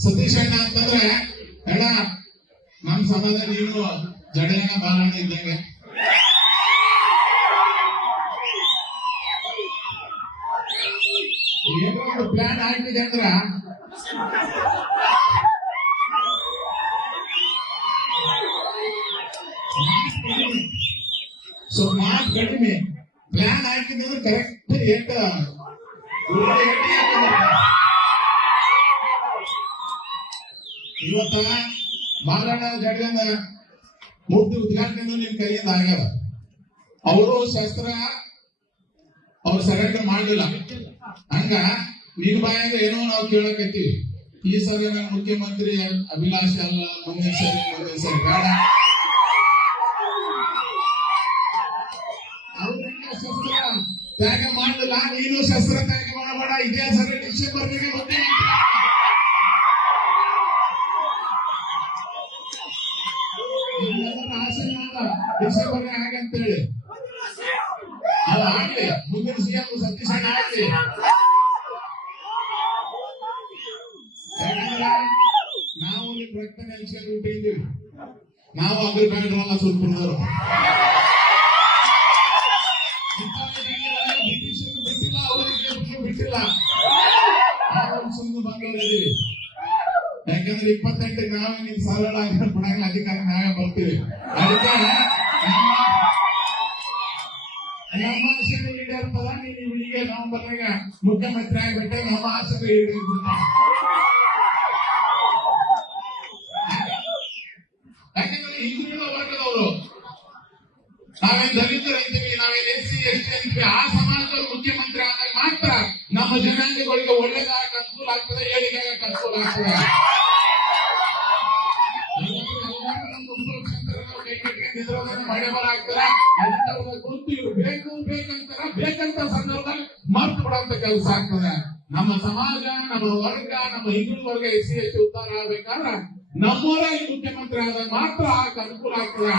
ಸತೀಶ್ ಅಣ್ಣ ಅಂತಂದ್ರೆ ಅಣ್ಣ ನಮ್ ಸಮಾಜ ನೀನು ಜಡೆಯನ್ನ ಬಾಲಣ್ಣ ಇದ್ದಂಗೆ ಏನೋ ಒಂದು ಪ್ಲಾನ್ ಆಗ್ತಿದೆ ಅಂದ್ರ ಸೊ ಮಾತು ಕಡಿಮೆ ಪ್ಲಾನ್ ಹಾಕಿದ್ರೆ ಕರೆಕ್ಟ್ ಏಟ ಇವತ್ತ ಬಾಲಣ್ಣ ಜಡ್ಗನ ಮೂರ್ತಿ ಉದ್ಘಾಟನೆ ನಿಮ್ ಕೈಯಿಂದ ಆಗ್ಯದ. ಅವರು ಶಸ್ತ್ರ ಅವ್ರು ಸರೆಂಡರ್ ಮಾಡಲಿಲ್ಲ. ಹಂಗ ನಿನ್ ಬಾಯಾಗ ಏನೋ ನಾವು ಕೇಳಕತ್ತೀವಿ. ಈ ಸರಿ ಮುಖ್ಯಮಂತ್ರಿ ಅಭಿಲಾಷ್ ಅಲ್ಲ ಮುಂದಿನ ಸರಿ ಮುಂದಿನ ಸರಿ ಬೇಡ ಶಸ್ತ್ರ ತ್ಯಾಗ ಮಾಡಲಿಲ್ಲ? ನೀನು ಶಸ್ತ್ರ ತ್ಯಾಗ ಮಾಡಬೇಡ ಇತಿಹಾಸ ಡಿಸೆಂಬರ್ಗೆ ಬಂದಿ ಹಾಗಂತ ಹಾಗಂತೇಳಿ ಅದು ಆಗ್ಲಿ ಮುಂದಿನ ಸಿಎಂ ಸತೀಶ್ ಅಣ್ಣ ಆಗ್ಲಿ ನಾವು ನಿಮ್ ರಕ್ತ ನೆಲ್ಸ್ಕೊಂಡು ಹುಟ್ಟಿದ್ದೀವಿ ನಾವು ಅದ್ರ ಬೇಡರಲ್ಲ ಸುಲ್ಪುರದವರು ಸುಮ್ಮನೆ ಯಾಕಂದ್ರೆ ಇಪ್ಪತ್ತೆಂಟಕ್ಕೆ ನಾವೇ ನಿಮ್ ಸರಳ ಪಡಂಗ ಅಧಿಕಾರ ನಾವೇ ಬರ್ತೀವಿ. ಅದಕ್ಕೆ ನಮ್ಮ ನಮ್ಮ ಆಸೆ ಈಡೇರ್ತದ ನೀನು ಇವಳಿಗೆ ನವೆಂಬರ್ನಾಗ ಮುಖ್ಯಮಂತ್ರಿ ಆಗ್ಬಿಟ್ಟೆ ನಮ್ಮ ಆಸೆ ಈಡೇರ್ತದ ಯಾಕಂದ್ರೆ ಹಿಂದುಳಿದ ವರ್ಗದವರು ನಾವೇನ್ ದಲಿತರು ಅಂತೀವಿ ನಾವೇನ್ ಎಸ್ ಸಿ ಎಸ್ ಟಿ ಅಂತೀವಿ ಆ ಸಮಾಜದವರು ಮುಖ್ಯಮಂತ್ರಿ ಆದಾಗ ಮಾತ್ರ ನಮ್ಮ ಜನಾಂಗಗಳಿಗೆ ಒಳ್ಳೇದಾಗ ಅನುಕೂಲ ಆಗ್ತದೆ ಏಳಿಗೆ ಅನುಕೂಲ ಆಗ್ತದೆ. ಮಳೆ ಬರ ಎಲ್ಲರೂ ಗೊತ್ತು ಇವ್ರು ಬೇಕು ಬೇಕಂತಾರ ಬೇಕಂತ ಸಂದರ್ಭದಲ್ಲಿ ಮರ್ತು ಬಿಡುವಂತ ಕೆಲಸ ಆಗ್ತದೆ. ನಮ್ಮ ಸಮಾಜ, ನಮ್ಮ ವರ್ಗ, ನಮ್ಮ ಹಿಂದುಳಿದ ವರ್ಗ ಎಸ್ ಸಿ ಎಸ್ ಉದ್ಧಾರ ಆಗ್ಬೇಕಾದ್ರೆ ನಮ್ಮವರೇ ಈ ಮುಖ್ಯಮಂತ್ರಿ ಆದಾಗ ಮಾತ್ರ ಆಗ ಅನುಕೂಲ ಆಗ್ತದೆ.